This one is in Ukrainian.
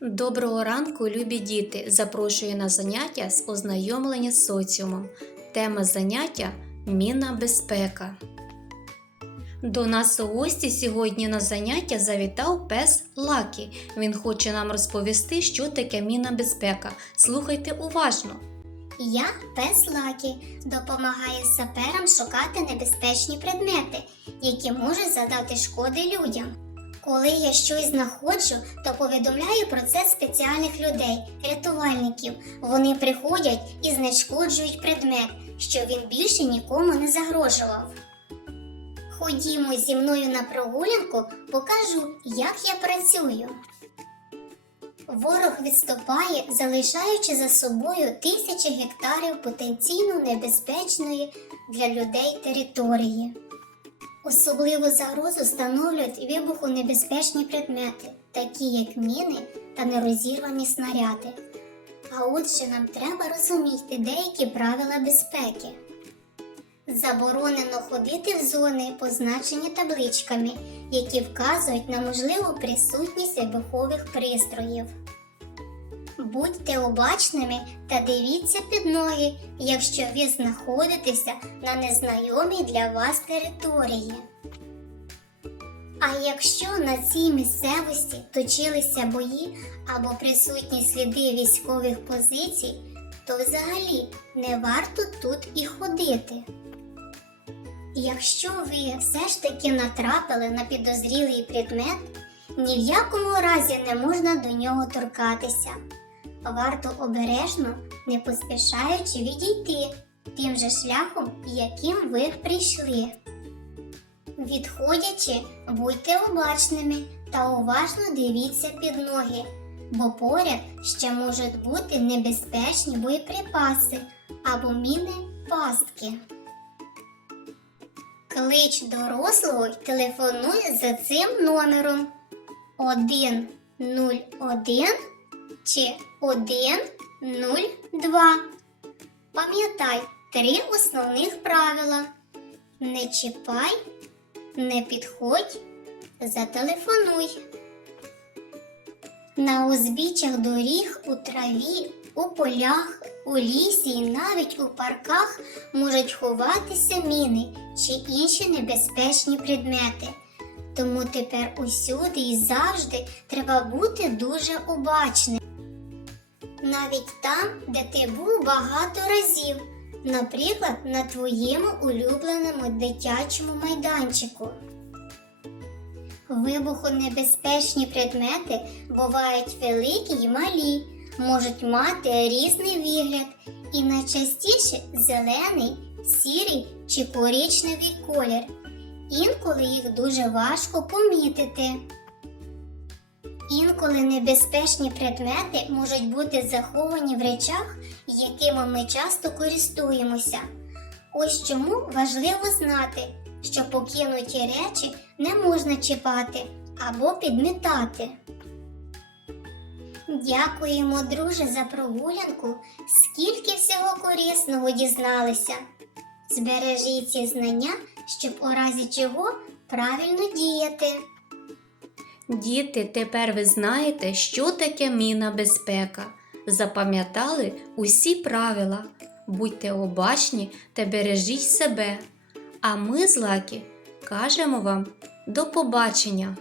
Доброго ранку, любі діти! Запрошую на заняття з ознайомлення з соціумом. Тема заняття Мінна безпека. До нас у гості сьогодні на заняття завітав пес Лакі. Він хоче нам розповісти, що таке мінна безпека. Слухайте уважно. Я пес Лакі допомагає саперам шукати небезпечні предмети, які можуть завдати шкоди людям. Коли я щось знаходжу, то повідомляю про це спеціальних людей, рятувальників. Вони приходять і знешкоджують предмет, щоб він більше нікому не загрожував. Ходімо зі мною на прогулянку, покажу, як я працюю. Ворог відступає, залишаючи за собою тисячі гектарів потенційно небезпечної для людей території. Особливу загрозу становлюють вибухонебезпечні предмети, такі як міни та нерозірвані снаряди. А отже, нам треба розуміти деякі правила безпеки. Заборонено ходити в зони, позначені табличками, які вказують на можливу присутність вибухових пристроїв. Будьте обачними та дивіться під ноги, якщо ви знаходитеся на незнайомій для вас території. А якщо на цій місцевості точилися бої або присутні сліди військових позицій, то взагалі не варто тут і ходити. Якщо ви все ж таки натрапили на підозрілий предмет, ні в якому разі не можна до нього торкатися. Варто обережно, не поспішаючи відійти тим же шляхом, яким ви прийшли. Відходячи, будьте обачними та уважно дивіться під ноги, бо поряд ще можуть бути небезпечні боєприпаси або міни пастки. Клич дорослого й телефонуй за цим номером 101 чи 102. Пам'ятай три основних правила: не чіпай, не підходь, зателефонуй. На узбіччях доріг у траві, у полях, у лісі і навіть у парках можуть ховатися міни чи інші небезпечні предмети. Тому тепер усюди і завжди треба бути дуже обачним. Навіть там, де ти був багато разів, наприклад, на твоєму улюбленому дитячому майданчику. Вибухонебезпечні предмети бувають великі й малі, можуть мати різний вигляд і найчастіше зелений, сірий чи коричневий колір. Інколи їх дуже важко помітити. Інколи небезпечні предмети можуть бути заховані в речах, якими ми часто користуємося. Ось чому важливо знати, що покинуті речі не можна чіпати або підмітати. Дякуємо, друже, за прогулянку. Скільки всього корисного дізналися. Збережіть ці знання, щоб у разі чого правильно діяти. Діти, тепер ви знаєте, що таке міна безпека. Запам'ятали усі правила. Будьте обачні та бережіть себе. А ми з Лакі кажемо вам до побачення!